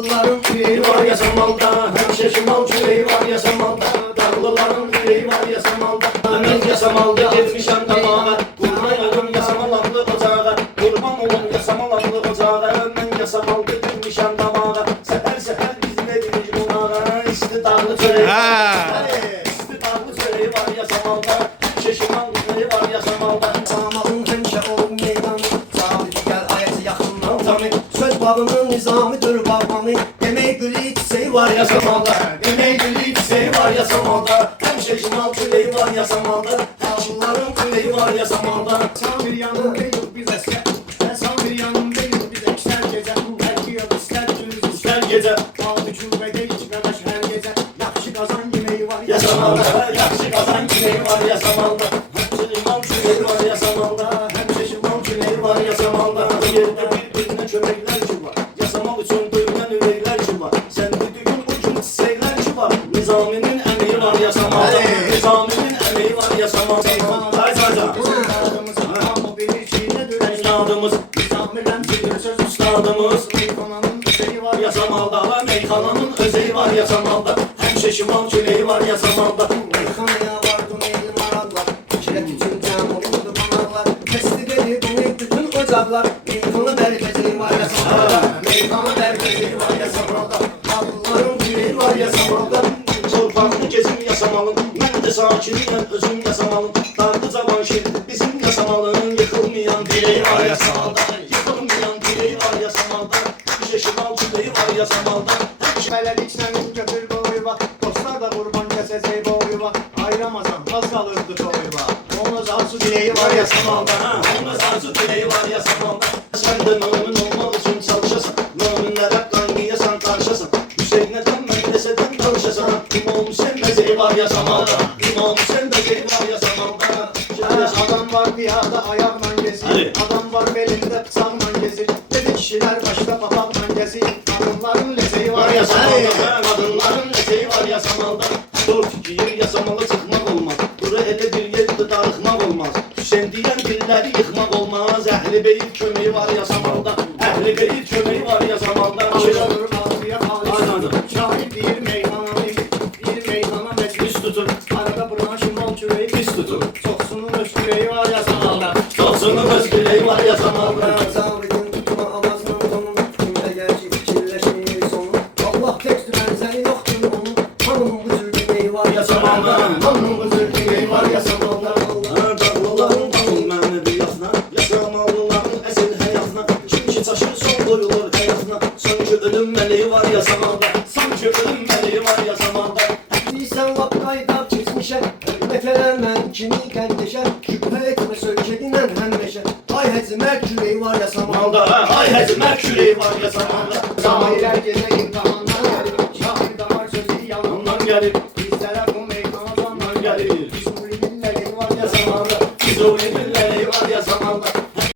Dağlıların küreği var ya samalda, hemşe şimal küreği var ya samalda. Dağlıların küreği var ya samalda, ben ya samalda gezmişem damağa. Kurban olun ya samalanlı ocağa, kurban olun ya samalanlı ocağa. Ben ya samalda gezmişem damağa, sefer sefer izlediğimiz bunağa. İşte dağlı küreği var ya samalda, işte dağlı küreği var ya samalda. Hemşe şimal küreği var ya samalda. Samalın hemşe ol meydanı, sabit gel ayeti yakından tanı. Söz bağının nizamidir bağlamı, yemeği gülü çiçeği var ya samalda. Yemeği gülü çiçeği var ya samalda. Hemşe şimal küreği var ya samalda. Dağlıların küreği var ya samalda. Sen bir yanım değil biz esker. Sen bir yanım değil biz ekser gece. Belki yıl ister gündüz İster gece Kaldı cümbede içmemiş her gece. Yakşı kazan yemeği var ya samalda, yakşı kazan küreği var ya samalda. Hemşe şimal küreği var ya samalda. Hemşe şimal küreği var ya samalda. Yerde birbirine çömekler çıvar, yasamal için duyulan üreyler çıvar. Sende düğün ucun çiçekler çıvar. Nizaminin emeği var ya samalda. Nizaminin emeği var ya samalda. Hay saca. Ama bir içinedir. Ecdadımız, Nizamilen bir söz üstadımız. Meykananın düzeyi var Ya samalda, meyhananın özeyi var ya samalda. Hemşe şimal küreği var ya samalda. Meyhanaya vardım elim araklar. Çilek için can olurdu manarlar. Kesti beni bunu bütün ocaklar. Meykanı berbeceği var ya samalda. Meykanı berbeceği var ya samalda. Dağlıların küreği var ya samalda. Torpağını gezim yasamalım, ben de sakiniyem özüm yasamalım. Dardı zaman şir, bizim yasamalın yıkılmayan direği var yasamalda. Yıkılmayan direği var yasamalda. Bir şimal küreği var yasamalda. Şüpheler içlerin köpür boyu var. Dostlar da kurban keseceği boyu var. Ayramazan az kalırdı toyu var. Onu zarsu dileği var ya samalda. Onun sarsı direği var yasamalda. Sen de mümin olmak için çalışasın, müminler hep kangiyesan karşısın. Hüseyin'den medreseden çalışasın. İmam Hüseyin bezeyi var yasamalda. İmam Hüseyin bezeyi var yasamalda. Adam var piyada ayağla gezir. Hadi. Adam var belinde bıçakla gezir. Dedi kişiler başta papatla gezir. Kadınların lezeyi var Var ya ya samalda. samalda, kadınların eteği var ya samalda. Dört iki yer yasamalı çıkmak olmaz. Bura ele bir yerde darıkmak olmaz. Hüseyin diyen dilleri yıkmak olmaz. Ehli beyit kömeği var ya samalda. Ehli beyit kömeği var ya samalda. Ağır ağrıya Aynen. ağrı. Şahit bir meydana bir meydana meclis. Pis tutun, Arada branşın ol küreği. pis tutun. Çoksunun öz küreği var ya samalda. Toksunun öz küreği var ya samalda. Sabitin tutma avazının sonu. Kimse gerçi fikirleşmeyi sonu. Allah tekstü benzeri yoktur onun. Hanımın kızı küreği var ya samalda. Hanımın kızı küreği var ya samalda. Dağlıların dağıl mənəviyyatına, yaşamalıların əsl həyatına. Çünki çaşır son qoyulur həyatına. Sanki ölüm meleği var ya samalda. Sanki ölüm meleği var ya samalda. Sen vakkayda kesmişe. Hürmet elemem kimi kendeşe. Şüphe etme sökedinden hemmeşe. Ay hezime küreği var ya samalda. Samalda, ay həzmə küreği var ya samalda. Zahirler gece imtihan